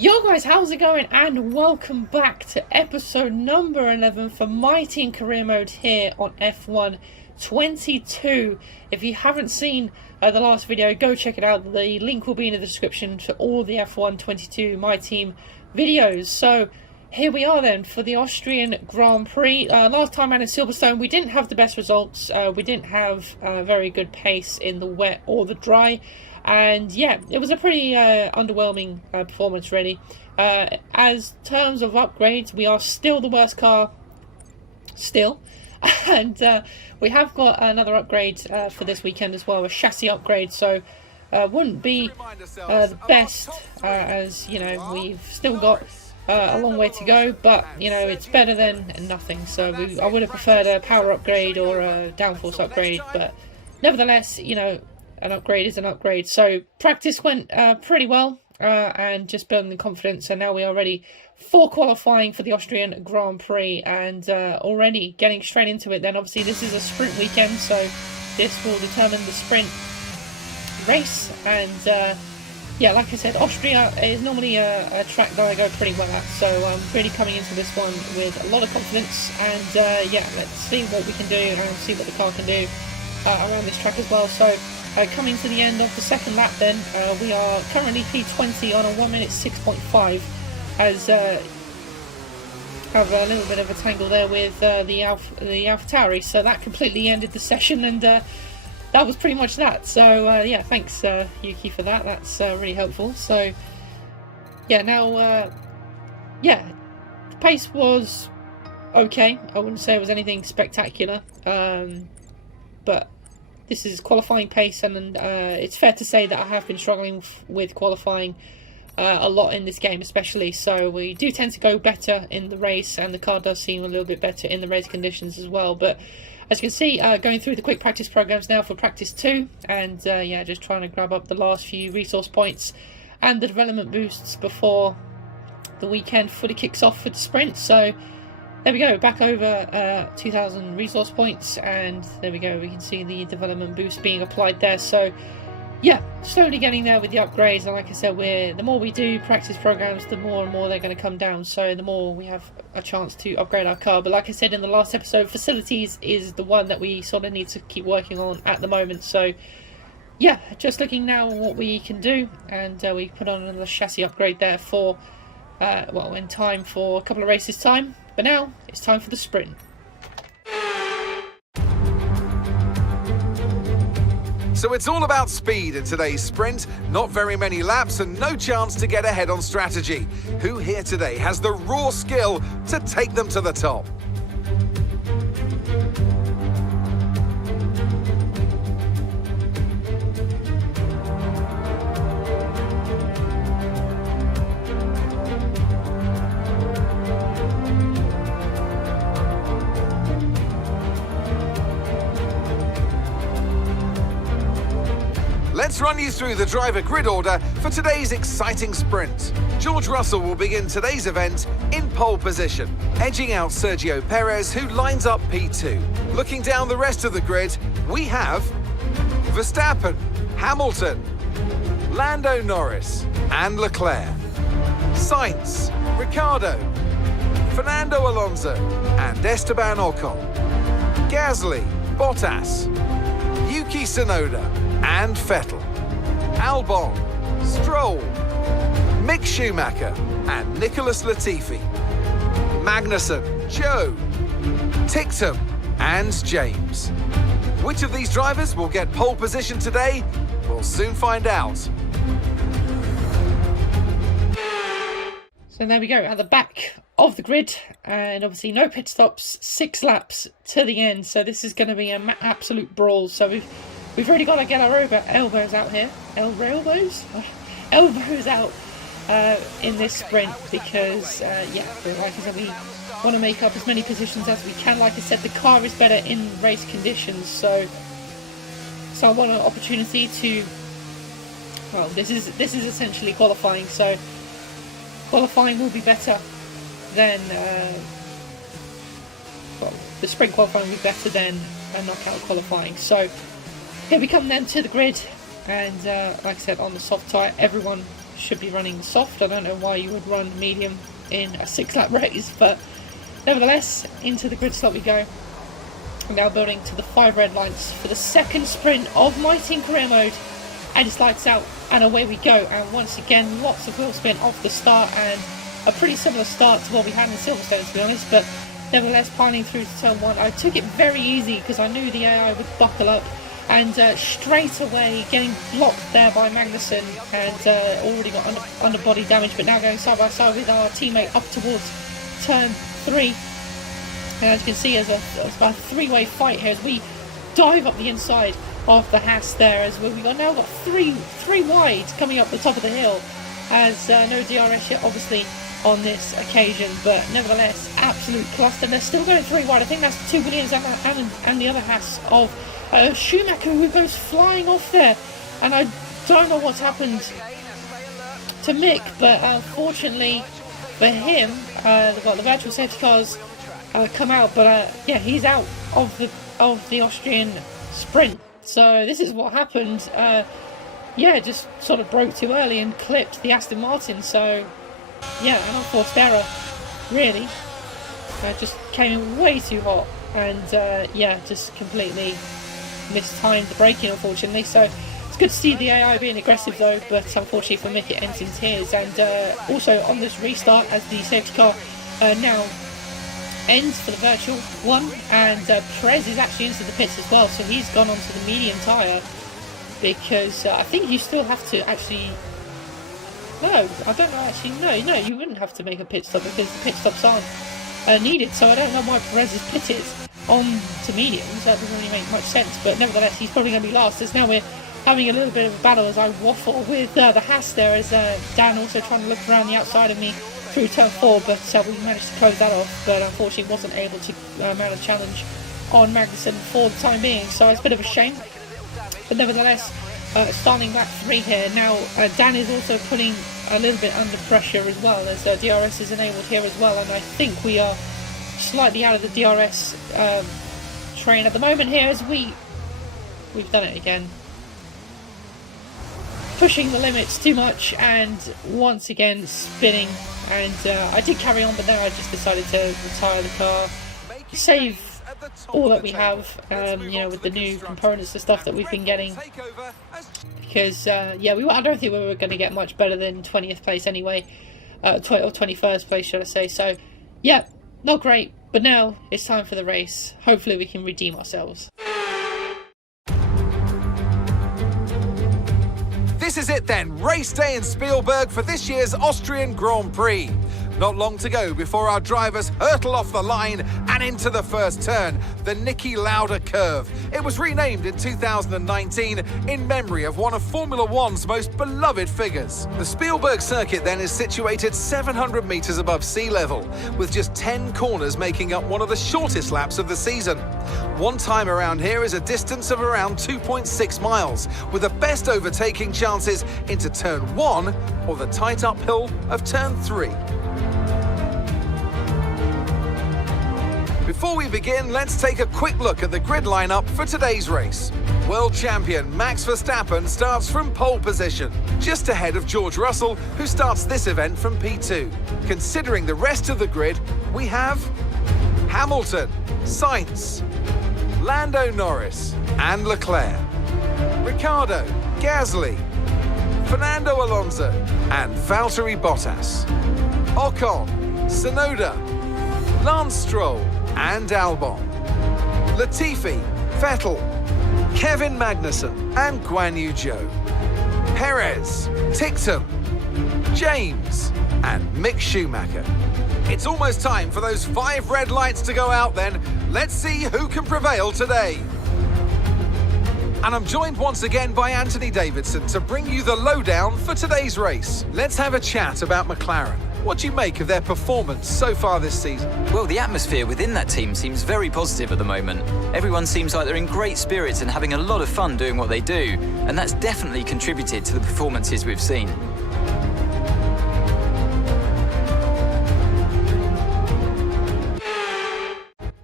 Yo guys, how's it going? And welcome back to episode number 11 for My Team Career Mode here on F1 22. If you haven't seen the last video, go check it out. The link will be in the description to all the F1 22 My Team videos. So here we are then for the Austrian Grand Prix. Last time out in Silverstone, we didn't have the best results. We didn't have a very good pace in the wet or the dry. And yeah, it was a pretty underwhelming performance, really. As terms of upgrades, we are still the worst car, still. And we have got another upgrade for this weekend as well, a chassis upgrade. So wouldn't be the best, as you know, we've still got a long way to go. But you know, it's better than nothing. So I would have preferred a power upgrade or a downforce upgrade, but nevertheless, you know, an upgrade is an upgrade. So practice went pretty well and just building the confidence, and now we are ready for qualifying for the Austrian Grand Prix and already getting straight into it. Then obviously this is a sprint weekend, so this will determine the sprint race. And yeah, like I said, Austria is normally a track that I go pretty well at, so I'm really coming into this one with a lot of confidence. And yeah, let's see what we can do and see what the car can do around this track as well. So coming to the end of the second lap then, we are currently P20 on a 1 minute 6.5 as have a little bit of a tangle there with the AlphaTauri, so that completely ended the session, and that was pretty much that. So yeah, thanks Yuki for that, that's really helpful. So yeah, now yeah, the pace was okay. I wouldn't say it was anything spectacular, but this is qualifying pace, and it's fair to say that I have been struggling with qualifying a lot in this game especially, so we do tend to go better in the race, and the car does seem a little bit better in the race conditions as well. But as you can see, going through the quick practice programs now for practice 2, and yeah, just trying to grab up the last few resource points and the development boosts before the weekend fully kicks off for the sprint. So there we go, back over 2,000 resource points, and there we go, we can see the development boost being applied there. So yeah, slowly getting there with the upgrades, and like I said, the more we do practice programs, the more and more they're going to come down, so the more we have a chance to upgrade our car. But like I said in the last episode, facilities is the one that we sort of need to keep working on at the moment. So yeah, just looking now at what we can do, and we put on another chassis upgrade there for well, in time for a couple of races time. But now it's time for the sprint. So it's all about speed in today's sprint. Not very many laps and no chance to get ahead on strategy. Who here today has the raw skill to take them to the top? Let's run you through the driver grid order for today's exciting sprint. George Russell will begin today's event in pole position, edging out Sergio Perez, who lines up P2. Looking down the rest of the grid, we have Verstappen, Hamilton, Lando Norris and Leclerc, Sainz, Ricciardo, Fernando Alonso and Esteban Ocon, Gasly, Bottas, Yuki Tsunoda and Vettel, Albon, Stroll, Mick Schumacher and Nicholas Latifi, Magnussen, Joe, Ticktum and James. Which of these drivers will get pole position today? We'll soon find out. So there we go, at the back of the grid, and obviously no pit stops, 6 laps to the end, so this is going to be an absolute brawl. So we've really got to get our elbows out here, elbows out in this sprint, because yeah, like I said, we want to make up as many positions as we can. Like I said, the car is better in race conditions, so I want an opportunity to, well, this is essentially qualifying, so qualifying will be better than well, the sprint qualifying will be better than a knockout qualifying. So here we come then to the grid, and like I said, on the soft tyre, everyone should be running soft. I don't know why you would run medium in a 6-lap race, but nevertheless, into the grid slot we go. We're now building to the 5 red lights for the second sprint of my team career mode, and it's lights out and away we go. And once again, lots of wheel spin off the start, and a pretty similar start to what we had in Silverstone, to be honest, but nevertheless piling through to turn 1. I took it very easy because I knew the AI would buckle up, and straight away getting blocked there by Magnussen, and already got underbody damage, but now going side by side with our teammate up towards turn 3. And as you can see, it's about a 3-way fight here as we dive up the inside of the Haas there, as we've now got three wide coming up the top of the hill, as no DRS yet obviously on this occasion, but nevertheless absolute cluster. They're still going 3 wide. I think that's 2 Williams and the other Haas of Schumacher, who goes flying off there, and I don't know what's happened to Mick, but unfortunately for him, the virtual safety cars come out, but yeah, he's out of the Austrian sprint. So this is what happened. Yeah, just sort of broke too early and clipped the Aston Martin. So yeah, an unforced error, really. Just came in way too hot, and yeah, just completely mistimed the braking, unfortunately. So it's good to see the AI being aggressive though, but unfortunately for Mick it ends in tears. And also on this restart, as the safety car now ends for the virtual one, and Perez is actually into the pits as well, so he's gone onto the medium tyre, because I think you still have to actually... No, I don't know actually. No, you wouldn't have to make a pit stop because pit stops aren't needed. So I don't know why Perez is pitted on to mediums. That doesn't really make much sense. But nevertheless, he's probably going to be last. As now we're having a little bit of a battle as I waffle with the Haas there. As Dan also trying to look around the outside of me through turn 4, but we managed to close that off. But unfortunately, wasn't able to mount a challenge on Magnussen for the time being. So it's a bit of a shame. But nevertheless, starting back 3 here. Now Dan is also putting a little bit under pressure as well, as DRS is enabled here as well, and I think we are slightly out of the DRS train at the moment here, as we've done it again. Pushing the limits too much and once again spinning, and I did carry on, but then I just decided to retire the car, save all that we have, you know, with the new components, the stuff that we've been getting, because yeah, I don't think we were going to get much better than 20th place anyway, or 21st place should I say. So yeah, not great, but now it's time for the race. Hopefully we can redeem ourselves. This is it then, race day in Spielberg for this year's Austrian Grand Prix. Not long to go before our drivers hurtle off the line and into the first turn, the Niki Lauda curve. It was renamed in 2019 in memory of one of Formula One's most beloved figures. The Spielberg circuit then is situated 700 metres above sea level, with just 10 corners making up one of the shortest laps of the season. One time around here is a distance of around 2.6 miles, with the best overtaking chances into turn 1 or the tight uphill of turn 3. Before we begin, let's take a quick look at the grid lineup for today's race. World champion Max Verstappen starts from pole position, just ahead of George Russell, who starts this event from P2. Considering the rest of the grid, we have Hamilton, Sainz, Lando Norris and Leclerc, Ricciardo, Gasly, Fernando Alonso and Valtteri Bottas, Ocon, Tsunoda, Lance Stroll and Albon, Latifi, Vettel, Kevin Magnussen and Guan Yu Zhou, Perez, Ticktum, James and Mick Schumacher. It's almost time for those 5 red lights to go out then. Let's see who can prevail today. And I'm joined once again by Anthony Davidson to bring you the lowdown for today's race. Let's have a chat about McLaren. What do you make of their performance so far this season? Well, the atmosphere within that team seems very positive at the moment. Everyone seems like they're in great spirits and having a lot of fun doing what they do, and that's definitely contributed to the performances we've seen.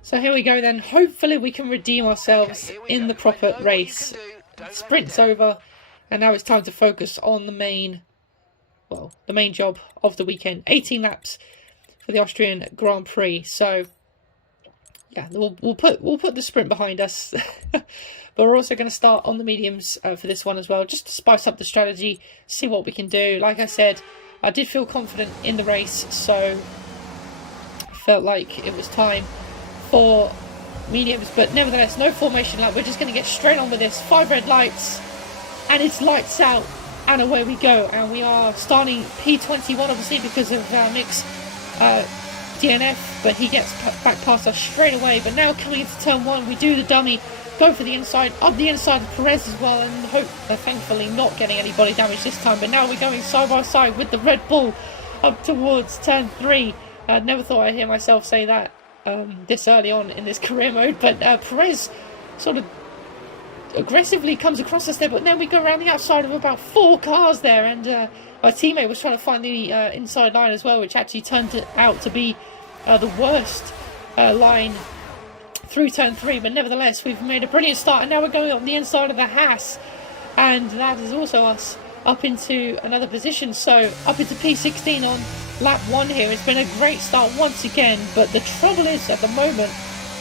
So here we go then. Hopefully we can redeem ourselves in the proper race. Sprint's over, and now it's time to focus on the main well, the main job of the weekend. 18 laps for the Austrian Grand Prix. So yeah, we'll put the sprint behind us, but we're also going to start on the mediums for this one as well, just to spice up the strategy, see what we can do. Like I said, I did feel confident in the race, so I felt like it was time for mediums, but nevertheless, no formation lap. We're just going to get straight on with this. 5 red lights, and it's lights out, and away we go. And we are starting P21, obviously, because of Mick's DNF, but he gets back past us straight away. But now coming into turn 1, we do the dummy, go for the inside, up the inside of Perez as well, and hope, thankfully, not getting any body damage this time. But now we're going side by side with the Red Bull up towards turn 3. Never thought I'd hear myself say that this early on in this career mode, but Perez sort of aggressively comes across us there, but then we go around the outside of about 4 cars there, and my teammate was trying to find the inside line as well, which actually turned out to be the worst line through turn 3. But nevertheless, we've made a brilliant start, and now we're going on the inside of the Haas, and that is also us up into another position. So up into P16 on lap 1 here. It's been a great start once again, but the trouble is at the moment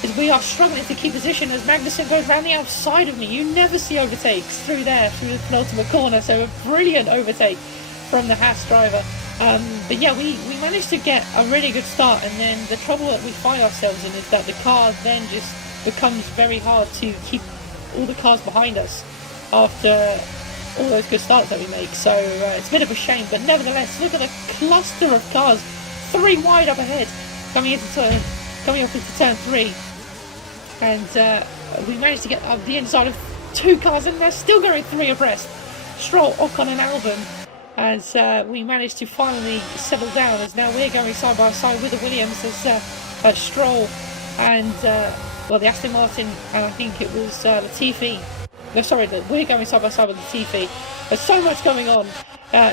is we are struggling to keep position as Magnussen goes around the outside of me. You never see overtakes through there, through the penultimate corner, so a brilliant overtake from the Haas driver. But yeah, we managed to get a really good start, and then the trouble that we find ourselves in is that the car then just becomes very hard to keep all the cars behind us after all those good starts that we make. So it's a bit of a shame, but nevertheless, look at the cluster of cars, 3 wide up ahead, coming up into turn 3, and we managed to get up the inside of 2 cars, and they're still going 3 abreast. Stroll, Ocon and Albon, as we managed to finally settle down, as now we're going side by side with the Williams, as Stroll and well, the Aston Martin, and I think it was Latifi. No, sorry, we're going side by side with Latifi. There's so much going on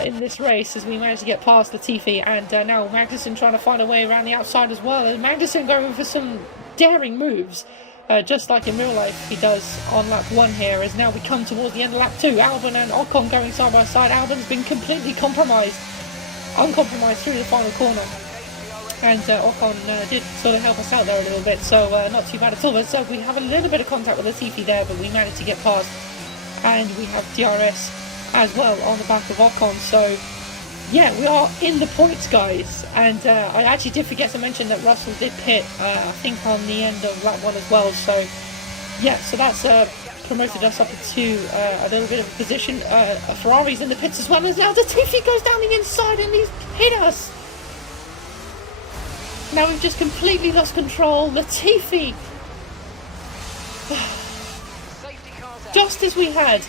in this race as we managed to get past Latifi, and now Magnussen trying to find a way around the outside as well. And Magnussen going for some daring moves, just like in real life he does on lap 1 here, as now we come towards the end of lap 2. Albon and Ocon going side by side. Albon's been completely uncompromised through the final corner, and Ocon did sort of help us out there a little bit, so not too bad at all. But so we have a little bit of contact with Latifi there, but we managed to get past, and we have DRS as well on the back of Ocon. So yeah, we are in the points, guys, and I actually did forget to mention that Russell did pit, I think on the end of lap 1 as well. So yeah, so that's promoted us up to a little bit of a position. Ferrari's in the pits as well, and now Latifi goes down the inside and he's hit us. Now we've just completely lost control. Latifi, just as we had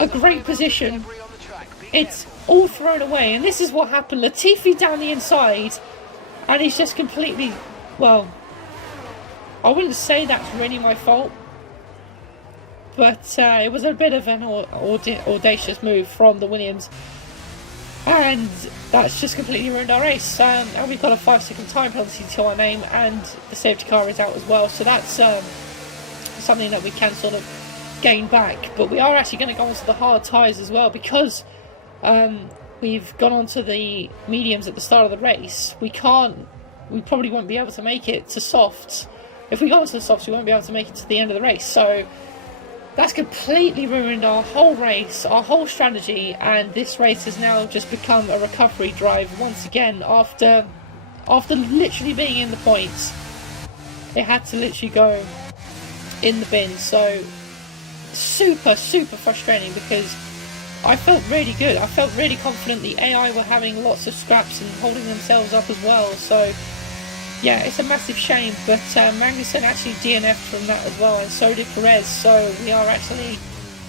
a great position, it's all thrown away, and this is what happened. Latifi down the inside, and he's just completely, well, I wouldn't say that's really my fault, but it was a bit of an audacious move from the Williams, and that's just completely ruined our race. And we've got a 5-second time penalty to our name, and the safety car is out as well, so that's something that we can sort of gain back. But we are actually going to go onto the hard tyres as well, because we've gone onto the mediums at the start of the race. We probably won't be able to make it to softs. If we go onto the softs, we won't be able to make it to the end of the race, so that's completely ruined our whole race, our whole strategy, and this race has now just become a recovery drive once again. After literally being in the points, it had to literally go in the bin. So super frustrating, because I felt really good. I felt really confident. The AI were having lots of scraps and holding themselves up as well. So yeah, it's a massive shame, but Magnussen actually DNF'd from that as well, and so did Perez. So we are actually,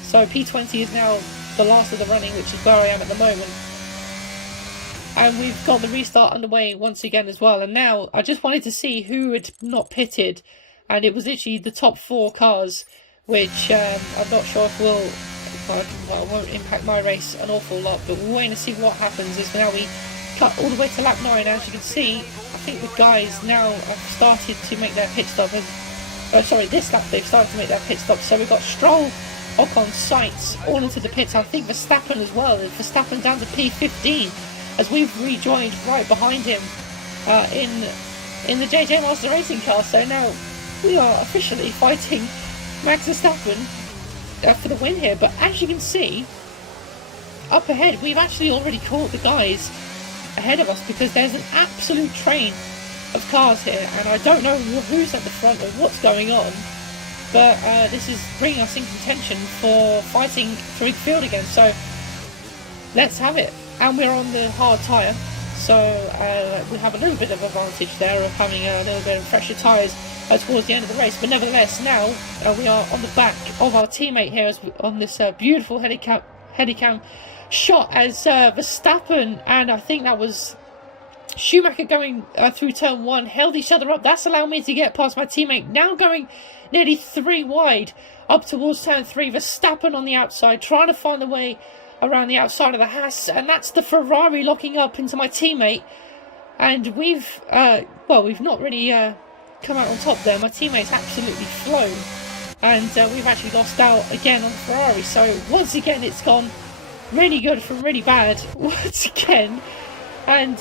so P20 is now the last of the running, which is where I am at the moment. And we've got the restart underway once again as well. And now I just wanted to see who had not pitted, and it was literally the top 4 cars, which I'm not sure if won't impact my race an awful lot, but we're waiting to see what happens. As now we cut all the way to lap 9, as you can see. I think the guys now have started to make their pit stop. This lap they've started to make their pit stop. So we've got Stroll Ocon, Sainz all into the pits. I think Verstappen as well. Verstappen down to P15 as we've rejoined right behind him in the JJ Master Racing car. So now we are officially fighting Max Verstappen for the win here. But as you can see, up ahead, we've actually already caught the guys ahead of us because there's an absolute train of cars here, and I don't know who's at the front or what's going on, but this is bringing us in contention for fighting for midfield again. So let's have it. And we're on the hard tyre, so we have a little bit of advantage there of having a little bit of fresher tyres towards the end of the race. But nevertheless, now we are on the back of our teammate here on this beautiful headicam shot as Verstappen and I think that was Schumacher going through turn 1 held each other up. That's allowed me to get past my teammate, now going nearly 3 wide up towards turn 3. Verstappen on the outside trying to find a way around the outside of the Haas, and that's the Ferrari locking up into my teammate, and we've not really come out on top there. My teammate's absolutely flown, and we've actually lost out again on the Ferrari. So once again it's gone really good from really bad once again, and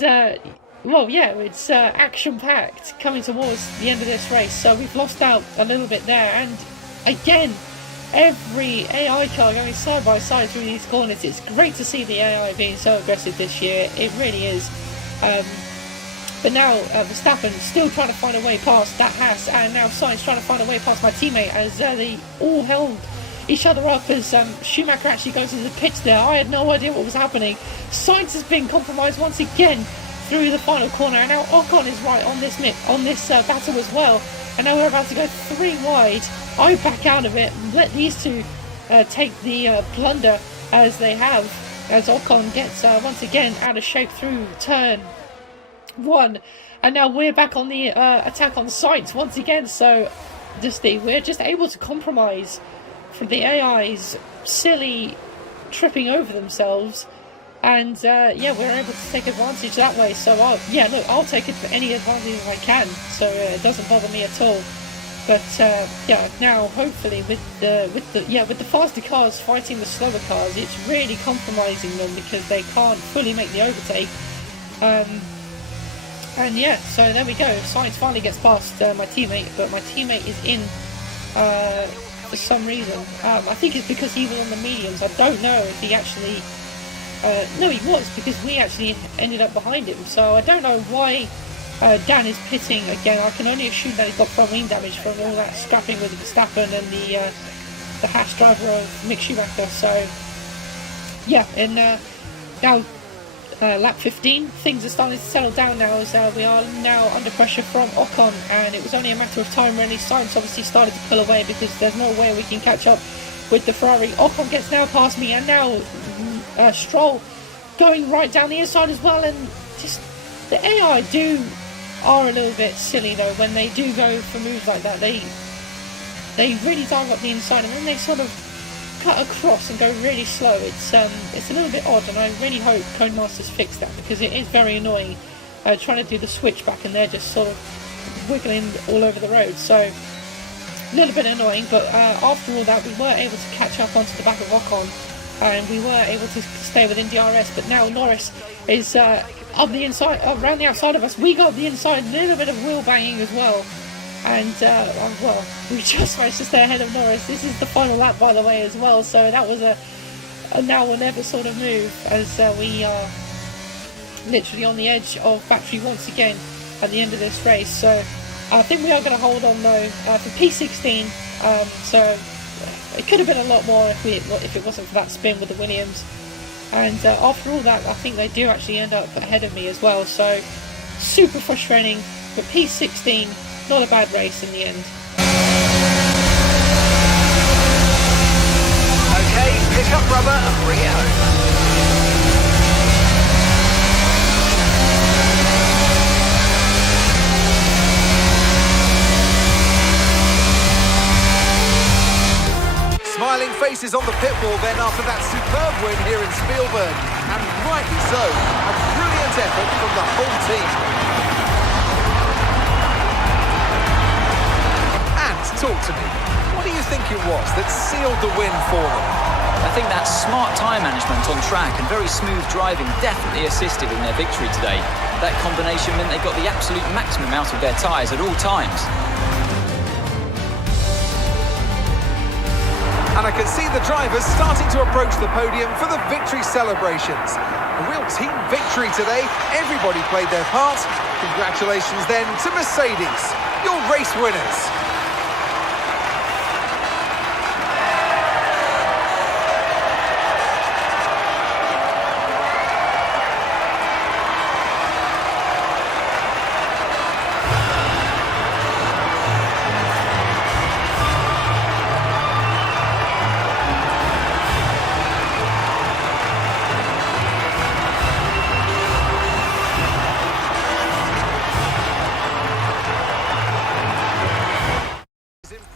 it's action-packed coming towards the end of this race. So we've lost out a little bit there, and again every AI car going side by side through these corners. It's great to see the AI being so aggressive this year, it really is. But now Verstappen still trying to find a way past that Haas, and now Sainz trying to find a way past my teammate as they all held each other up as Schumacher actually goes into the pits there. I had no idea what was happening. Sainz has been compromised once again through the final corner, and now Ocon is right on this battle as well, and now we're about to go 3 wide. I back out of it, let these two take the plunder as they have, as Ocon gets once again out of shape through turn 1, and now we're back on the attack on Sainz once again. So we're just able to compromise for the AI's silly tripping over themselves, and we're able to take advantage that way. So I'll take it for any advantage I can, so it doesn't bother me at all. But now hopefully with the faster cars fighting the slower cars, it's really compromising them because they can't fully make the overtake. So there we go. Sainz finally gets past my teammate, but my teammate is in for some reason. I think it's because he was on the mediums. I don't know if he actually... no, he was, because we actually ended up behind him. So I don't know why Dan is pitting again. I can only assume that he got front wing damage from all that scrapping with Verstappen and the Haas driver of Mick Schumacher. So yeah, and now lap 15, things are starting to settle down now as we are now under pressure from Ocon, and it was only a matter of time really. Sainz obviously started to pull away because there's no way we can catch up with the Ferrari. Ocon gets now past me, and now Stroll going right down the inside as well, and just the AI are a little bit silly though when they do go for moves like that. They really dive up the inside and then they sort of cut across and go really slow. It's a little bit odd, and I really hope Codemasters fix that because it is very annoying trying to do the switch back and they're just sort of wiggling all over the road. So a little bit annoying, but after all that we were able to catch up onto the back of Ocon and we were able to stay within DRS. But now Norris is up the inside, around the outside of us. We got the inside, a little bit of wheel banging as well, and we just managed to stay ahead of Norris. This is the final lap, by the way, as well, so that was a now or never sort of move, as we are literally on the edge of battery once again at the end of this race. So I think we are going to hold on though for P16. So it could have been a lot more if it wasn't for that spin with the Williams. And after all that, I think they do actually end up ahead of me as well. So super frustrating, but P16, not a bad race in the end. Okay, pick up rubber and bring it home. Smiling faces on the pit wall then after that superb win here in Spielberg. And rightly so, a brilliant effort from the whole team. And talk to me, what do you think it was that sealed the win for them? I think that smart tyre management on track and very smooth driving definitely assisted in their victory today. That combination meant they got the absolute maximum out of their tyres at all times. And I can see the drivers starting to approach the podium for the victory celebrations. A real team victory today. Everybody played their part. Congratulations then to Mercedes, your race winners.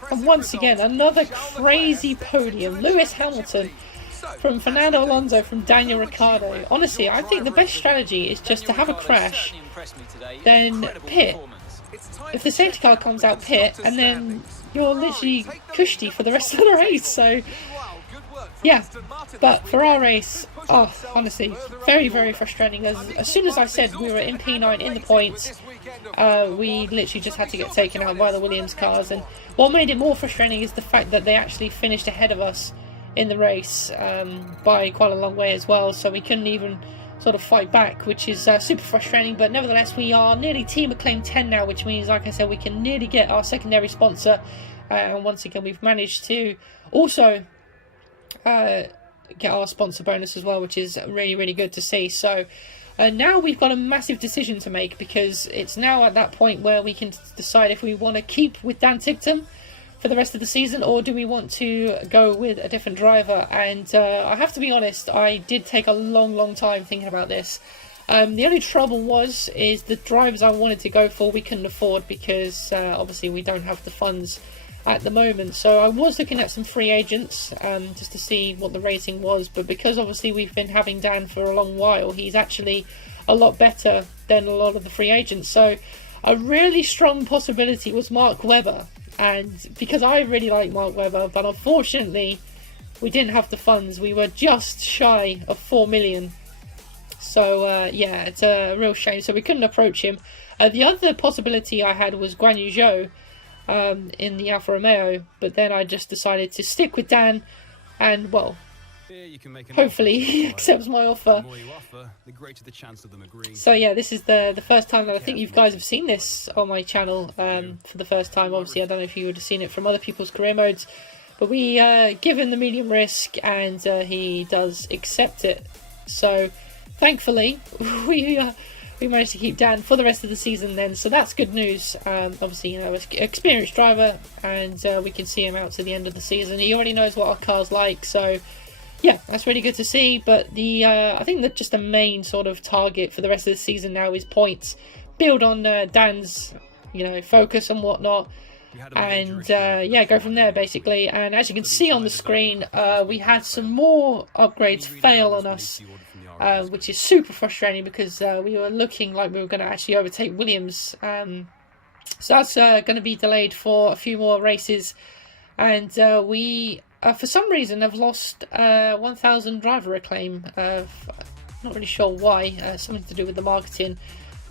And once again, another crazy podium. Lewis Hamilton from Fernando Alonso from Daniel Ricciardo. Honestly, I think the best strategy is just to have a crash, then pit. If the safety car comes out, pit, and then you're literally cushy for the rest of the race. So, yeah. But for our race, oh, honestly, very, very frustrating. As soon as I said we were in P9 in the points, we literally just had to get taken out by the Williams cars. And what made it more frustrating is the fact that they actually finished ahead of us in the race by quite a long way as well. So we couldn't even sort of fight back, which is super frustrating. But nevertheless, we are nearly Team Acclaim 10 now, which means, like I said, we can nearly get our secondary sponsor. And once again, we've managed to also get our sponsor bonus as well, which is really, really good to see. So now we've got a massive decision to make, because it's now at that point where we can decide if we want to keep with Dan Ticktum for the rest of the season, or do we want to go with a different driver. And I have to be honest, I did take a long time thinking about this. The only trouble is the drivers I wanted to go for we couldn't afford, because obviously we don't have the funds at the moment. So I was looking at some free agents just to see what the rating was, but because obviously we've been having Dan for a long while, he's actually a lot better than a lot of the free agents. So a really strong possibility was Mark Webber, and because I really like Mark Webber, but unfortunately we didn't have the funds. We were just shy of 4 million. So yeah, it's a real shame. So we couldn't approach him. The other possibility I had was Guan Yu Zhou in the Alfa Romeo, but then I just decided to stick with Dan, and well, hopefully he accepts my offer. So yeah, this is the first time that I think you guys have seen this on my channel for the first time. Obviously, I don't know if you would have seen it from other people's career modes, but we give him the medium risk, and he does accept it. So thankfully we managed to keep Dan for the rest of the season then, so that's good news. Obviously, you know, an experienced driver, and we can see him out to the end of the season. He already knows what our car's like, so yeah, that's really good to see. But I think that just the main sort of target for the rest of the season now is points. Build on Dan's, you know, focus and whatnot, and yeah, go from there basically. And as you can see on the screen, we had some more upgrades fail on us, which is super frustrating, because we were looking like we were going to actually overtake Williams. So that's going to be delayed for a few more races, and we for some reason have lost 1,000 driver acclaim. Not really sure why. Something to do with the marketing.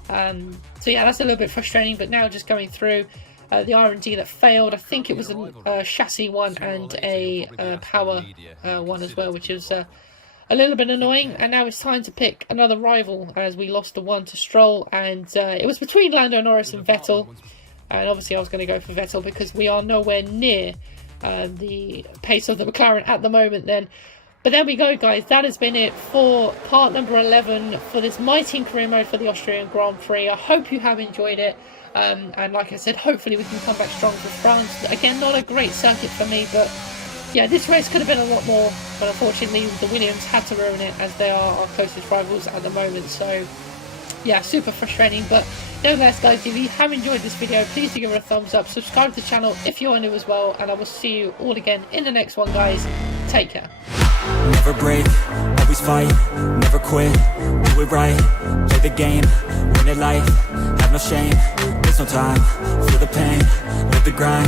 So yeah, that's a little bit frustrating. But now just going through the R&D that failed, I think it was a chassis one and a power one as well, which is a little bit annoying. And now it's time to pick another rival, as we lost the one to Stroll, and it was between Lando Norris and Vettel, and obviously I was going to go for Vettel because we are nowhere near the pace of the McLaren at the moment then. But there we go, guys, that has been it for part number 11 for this My Team career mode for the Austrian Grand Prix. I hope you have enjoyed it, and like I said, hopefully we can come back strong for France. Again, not a great circuit for me, but yeah, this race could have been a lot more, but unfortunately the Williams had to ruin it, as they are our closest rivals at the moment. So yeah, super frustrating. But nevertheless, guys, if you have enjoyed this video, please do give it a thumbs up, subscribe to the channel if you're new as well, and I will see you all again in the next one, guys. Take care. Never break, always fight, never quit, do it right, play the game, win it life, have no shame, there's no time, feel the pain, live the grind.